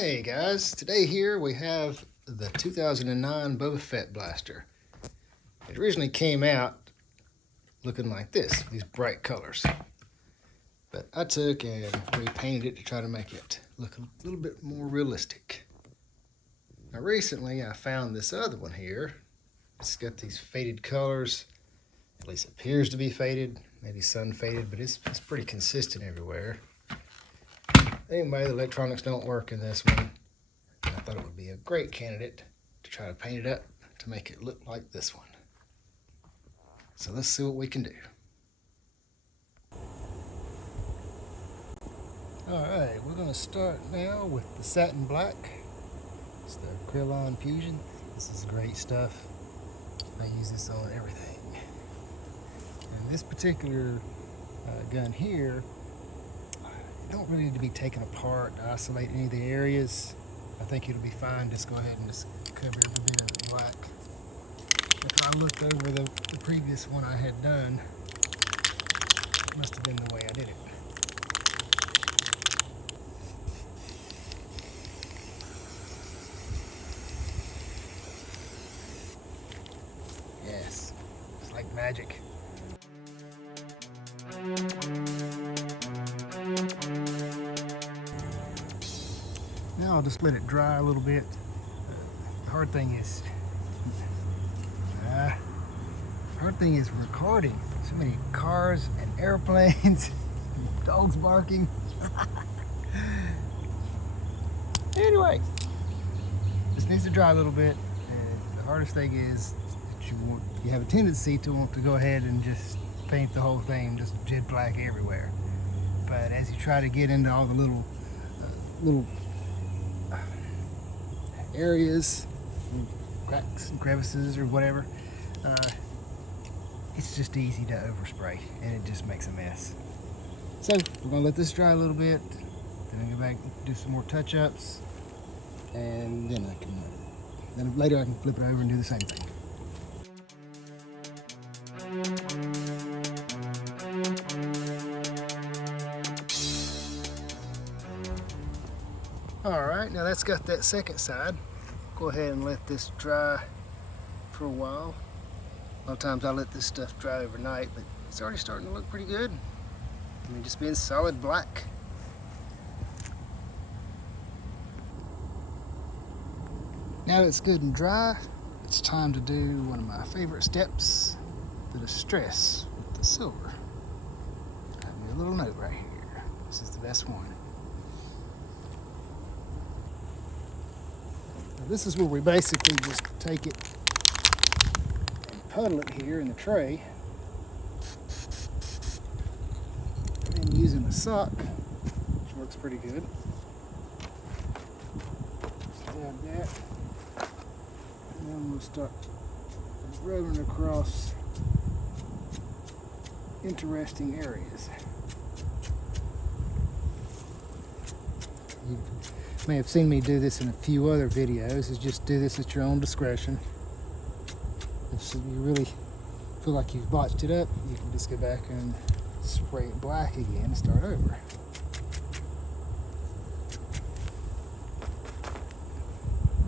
Hey guys, today here we have the 2009 Boba Fett blaster. It originally came out looking like this, these bright colors. But I took and repainted it to try to make it look a little bit more realistic. Now recently I found this other one here. It's got these faded colors, at least it appears to be faded, maybe sun faded, but it's pretty consistent everywhere. Anyway, the electronics don't work in this one. And I thought it would be a great candidate to try to paint it up to make it look like this one. So let's see what we can do. Alright, we're going to start now with the satin black. It's the Krillon Fusion. This is great stuff. I use this on everything. And this particular gun here, don't really need to be taken apart to isolate any of the areas. I think it'll be fine. Just go ahead and just cover every bit of the black. If I looked over the previous one I had done, it must have been the way I did it. Yes, it's like magic. Now I'll just let it dry a little bit. The hard thing is recording. So many cars and airplanes, dogs barking. Anyway, this needs to dry a little bit. And the hardest thing is that you have a tendency to want to go ahead and just paint the whole thing just jet black everywhere. But as you try to get into all the little areas, cracks and crevices or whatever, it's just easy to overspray and it just makes a mess. So we're gonna let this dry a little bit, then I'll go back and do some more touch-ups, and then later I can flip it over and do the same thing. Alright, now that's got that second side. Go ahead and let this dry for a while. A lot of times I let this stuff dry overnight, but it's already starting to look pretty good. I mean, just being solid black. Now that it's good and dry, it's time to do one of my favorite steps, the distress with the silver. I have me a little note right here. This is the best one. This is where we basically just take it and puddle it here in the tray. And then using a sock, which works pretty good. Just dab that. And then we'll start rubbing across interesting areas. You may have seen me do this in a few other videos, is just do this at your own discretion. If you really feel like you've botched it up, you can just go back and spray it black again and start over.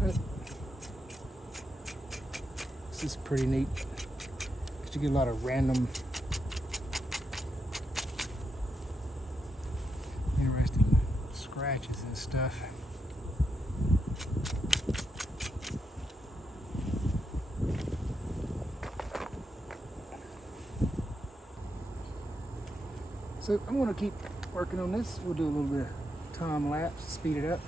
But this is pretty neat, because you get a lot of random interesting scratches and stuff. So I'm going to keep working on this. We'll do a little bit of time lapse, speed it up.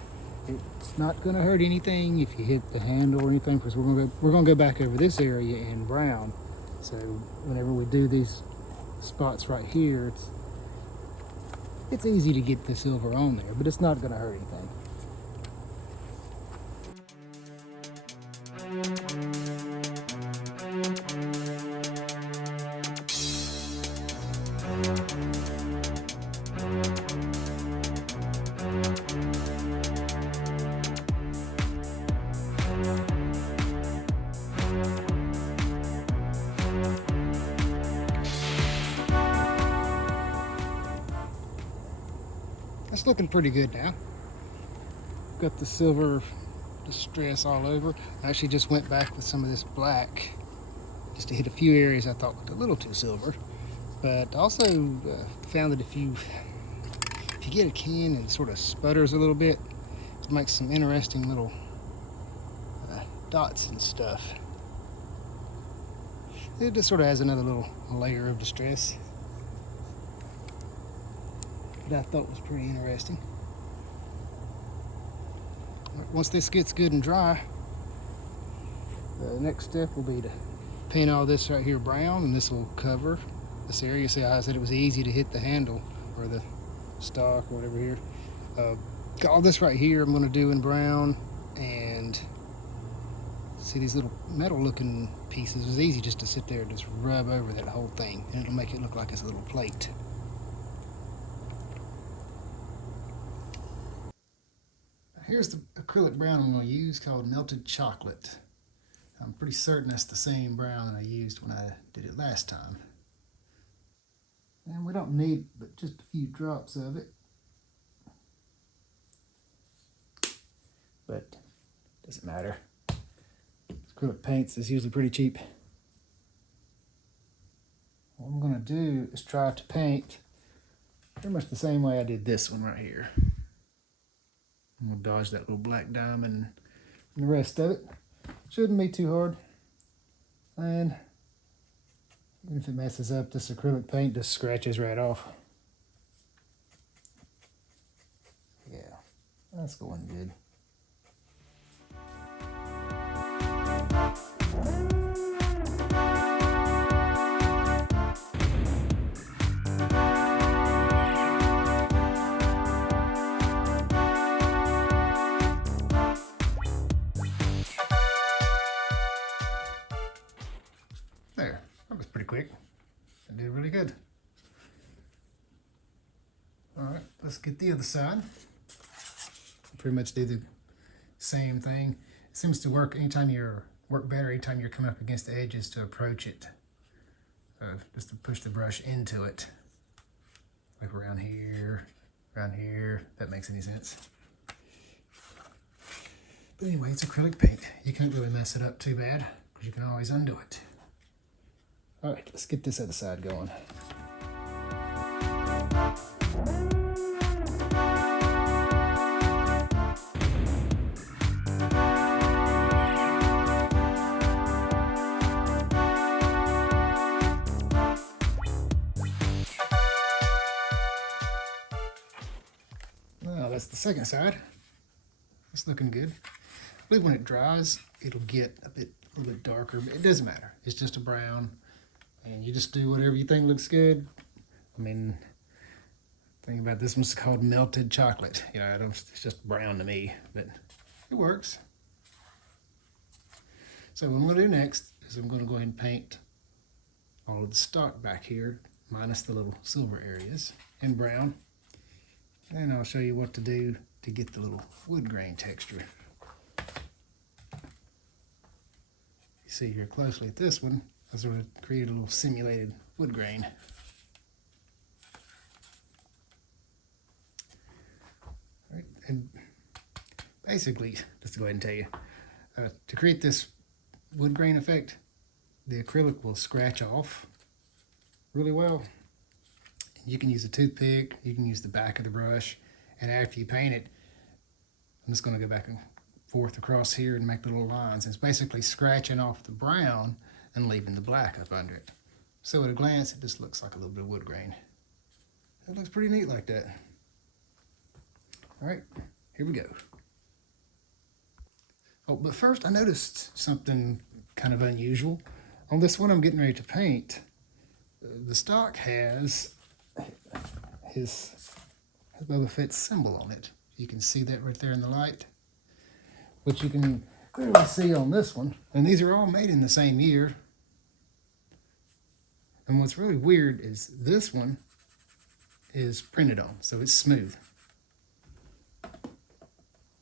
It's not going to hurt anything if you hit the handle or anything, because we're going to go back over this area in brown. So whenever we do these spots right here, it's easy to get the silver on there, but it's not going to hurt anything. That's looking pretty good now. got the silver distress all over. I actually just went back with some of this black just to hit a few areas I thought looked a little too silver. But also found that if you get a can and it sort of sputters a little bit, it makes some interesting little dots and stuff. It just sort of has another little layer of distress that I thought was pretty interesting. Once this gets good and dry, the next step will be to paint all this right here brown, and this will cover this area. See how I said it was easy to hit the handle or the stock or whatever here. Got all this right here I'm going to do in brown, and see these little metal looking pieces. It was easy just to sit there and just rub over that whole thing, and it'll make it look like it's a little plate. Here's the acrylic brown I'm going to use, called Melted Chocolate. I'm pretty certain that's the same brown that I used when I did it last time. And we don't need but just a few drops of it. But doesn't matter. Acrylic paints is usually pretty cheap. What I'm going to do is try to paint pretty much the same way I did this one right here. I'm going to dodge that little black diamond and the rest of it. Shouldn't be too hard. And even if it messes up, this acrylic paint just scratches right off. Yeah, that's going good. There, that was pretty quick. I did really good. All right, let's get the other side. Pretty much do the same thing. It seems to work work better anytime you're coming up against the edges to approach it. Just to push the brush into it. Like around here, if that makes any sense. But anyway, it's acrylic paint. You can't really mess it up too bad, because you can always undo it. All right, let's get this other side going. Well, that's the second side. It's looking good. I believe when it dries, it'll get a little bit darker, but it doesn't matter. It's just a brown. And you just do whatever you think looks good. I mean, think about this one's called Melted Chocolate. You know, it's just brown to me, but it works. So what I'm going to do next is I'm going to go ahead and paint all of the stock back here, minus the little silver areas, in brown. And I'll show you what to do to get the little wood grain texture. You see here closely at this one, I sort of created a little simulated wood grain. All right, and basically, just to go ahead and tell you, to create this wood grain effect, the acrylic will scratch off really well. You can use a toothpick, you can use the back of the brush, and after you paint it, I'm just going to go back and forth across here and make little lines. It's basically scratching off the brown and leaving the black up under it. So at a glance, it just looks like a little bit of wood grain. It looks pretty neat like that. All right, here we go. Oh, but first I noticed something kind of unusual. On this one I'm getting ready to paint, the stock has his Boba Fett symbol on it. You can see that right there in the light, which you can clearly see on this one. And these are all made in the same year. And what's really weird is this one is printed on, so it's smooth.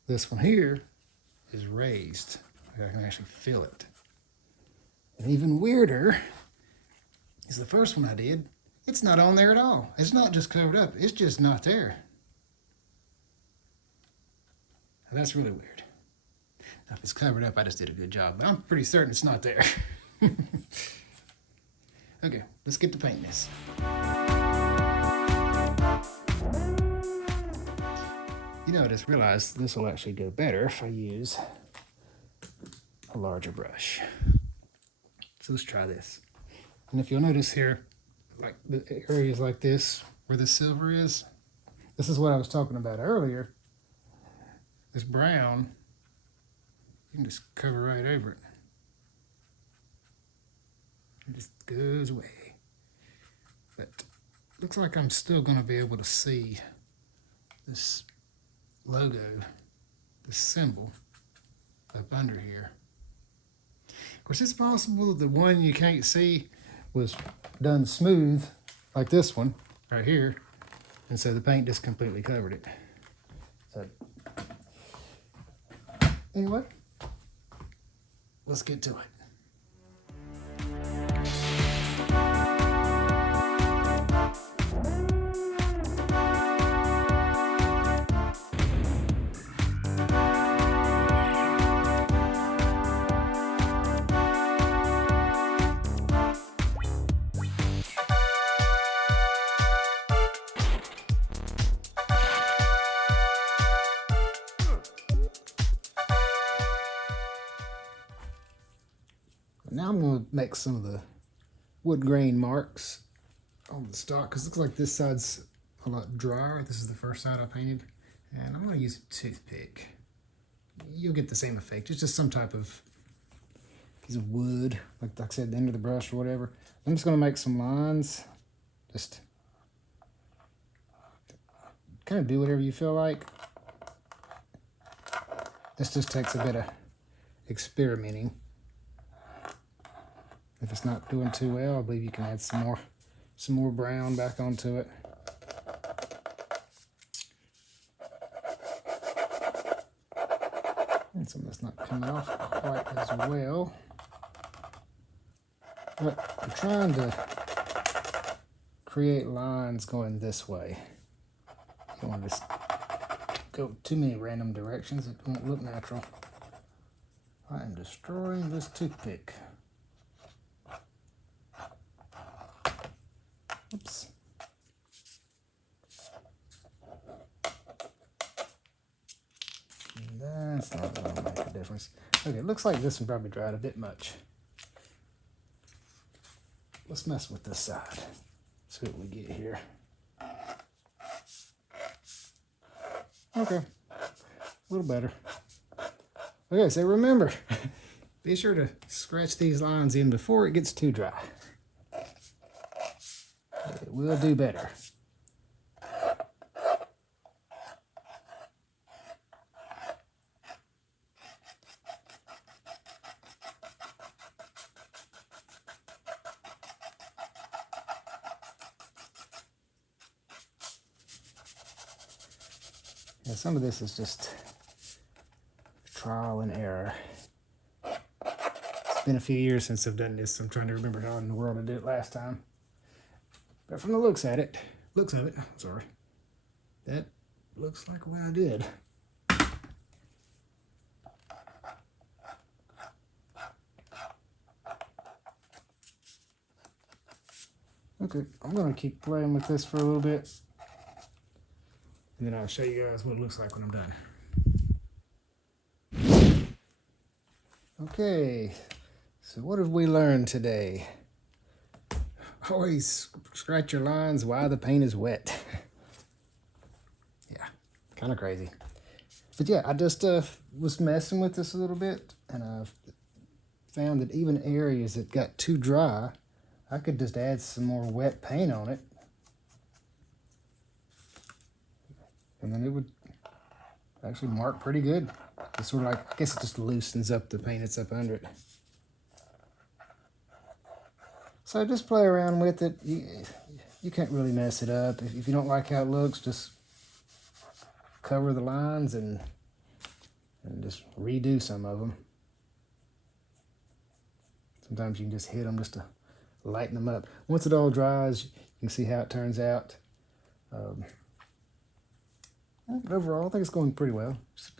This one here is raised. I can actually feel it. And even weirder is the first one I did. It's not on there at all. It's not just covered up. It's just not there. And that's really weird. Now, if it's covered up, I just did a good job, but I'm pretty certain it's not there. Okay, let's get to painting this. You know, I just realized this will actually go better if I use a larger brush. So let's try this. And if you'll notice here, like the areas like this, where the silver is, this is what I was talking about earlier. This brown, you can just cover right over it. It just goes away. But looks like I'm still going to be able to see this logo, this symbol up under here. Of course, it's possible that the one you can't see was done smooth, like this one right here, and so the paint just completely covered it. So anyway, let's get to it. Now I'm going to make some of the wood grain marks on the stock, because it looks like this side's a lot drier. This is the first side I painted, and I'm going to use a toothpick. You'll get the same effect. It's just some type of piece of wood, like I said, the end of the brush or whatever. I'm just going to make some lines. Just kind of do whatever you feel like. This just takes a bit of experimenting. If it's not doing too well, I believe you can add some more brown back onto it. And some that's not coming off quite as well. But I'm trying to create lines going this way. You don't want to just go too many random directions. It won't look natural. I am destroying this toothpick. Oops. That's not going to make a difference. Okay, it looks like this one probably dried a bit much. Let's mess with this side. See what we get here. Okay, a little better. Okay, so remember, be sure to scratch these lines in before it gets too dry. It will do better. Yeah, some of this is just trial and error. It's been a few years since I've done this, so I'm trying to remember how in the world I did it last time. But from the looks of it, sorry, that looks like the way I did. Okay, I'm gonna keep playing with this for a little bit, and then I'll show you guys what it looks like when I'm done. Okay, so what have we learned today? Always scratch your lines while the paint is wet. Yeah, kind of crazy. But yeah, I just was messing with this a little bit, and I found that even areas that got too dry, I could just add some more wet paint on it, and then it would actually mark pretty good. It's sort of like, I guess it just loosens up the paint that's up under it. So just play around with it. You can't really mess it up. If you don't like how it looks, just cover the lines and just redo some of them. Sometimes you can just hit them just to lighten them up. Once it all dries, you can see how it turns out. But overall, I think it's going pretty well. Just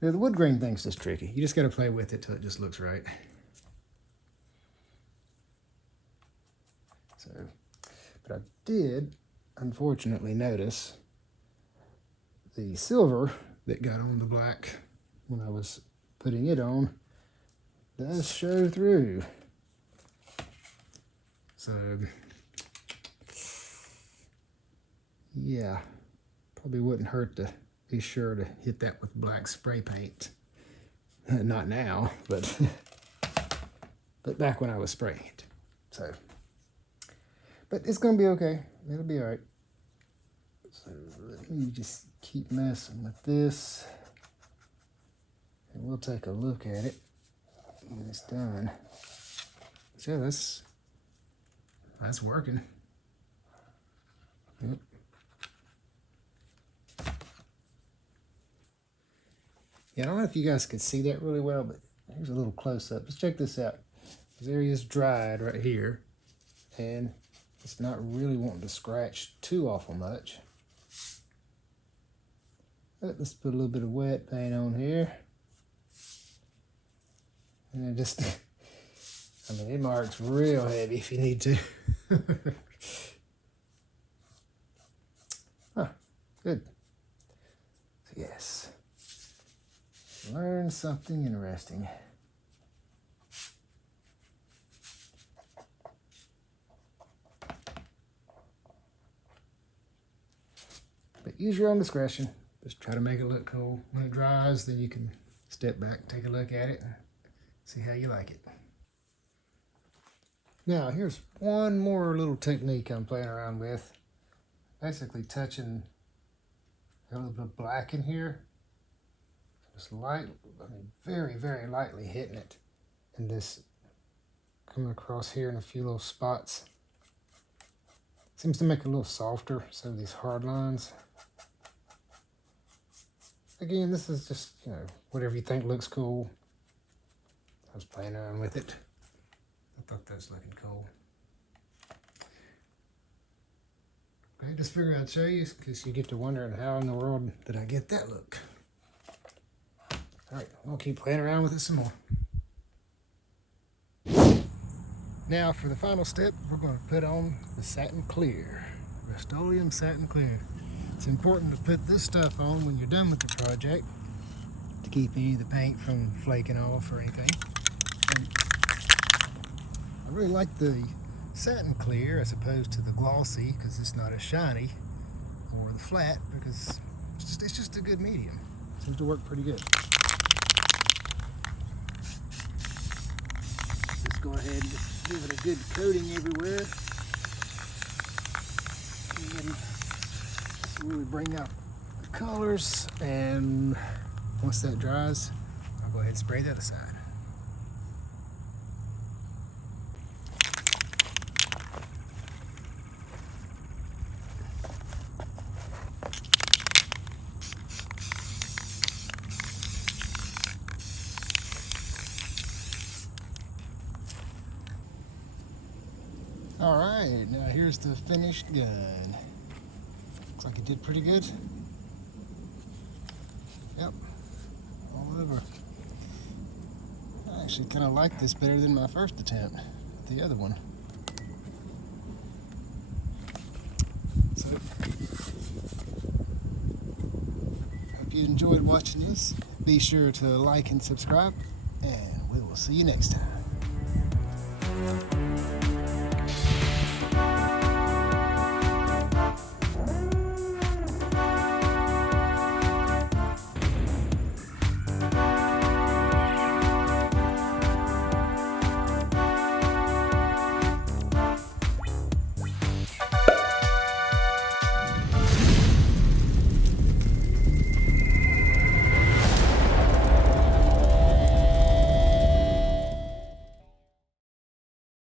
Now, the wood grain thing's just tricky. You just got to play with it till it just looks right. So, but I did, unfortunately, notice the silver that got on the black when I was putting it on does show through. So, yeah, probably wouldn't hurt to be sure to hit that with black spray paint. Not now, but back when I was spraying it. So, but it's gonna be okay. It'll be all right. So let me just keep messing with this, and we'll take a look at it when it's done. So that's working. Yep. Yeah, I don't know if you guys could see that really well, but here's a little close-up. Let's check this out. This area's dried right here, and it's not really wanting to scratch too awful much. But let's put a little bit of wet paint on here. And it just, I mean, it marks real heavy if you need to. Huh, good. Yes. Learn something interesting. But use your own discretion. Just try to make it look cool. When it dries, then you can step back, take a look at it, and see how you like it. Now, here's one more little technique I'm playing around with. Basically touching a little bit of black in here. Just light, I mean, very, very lightly hitting it. And this coming across here in a few little spots. Seems to make it a little softer, some of these hard lines. Again, this is just, you know, whatever you think looks cool. I was playing around with it. I thought that was looking cool. Okay, just figured I'd show you because you get to wondering how in the world did I get that look. All right, I'll keep playing around with it some more. Now for the final step, we're going to put on the satin clear, Rust-Oleum satin clear. It's important to put this stuff on when you're done with the project to keep any of the paint from flaking off or anything. And I really like the satin clear as opposed to the glossy because it's not as shiny, or the flat because it's just a good medium. Seems to work pretty good. Just go ahead and just give it a good coating everywhere. And then really bring out the colors, and once that dries, I'll go ahead and spray the other side. All right, now here's the finished gun. Looks like it did pretty good. Yep, all over. I actually kind of like this better than my first attempt at the other one. So, hope you enjoyed watching this. Be sure to like and subscribe, and we will see you next time.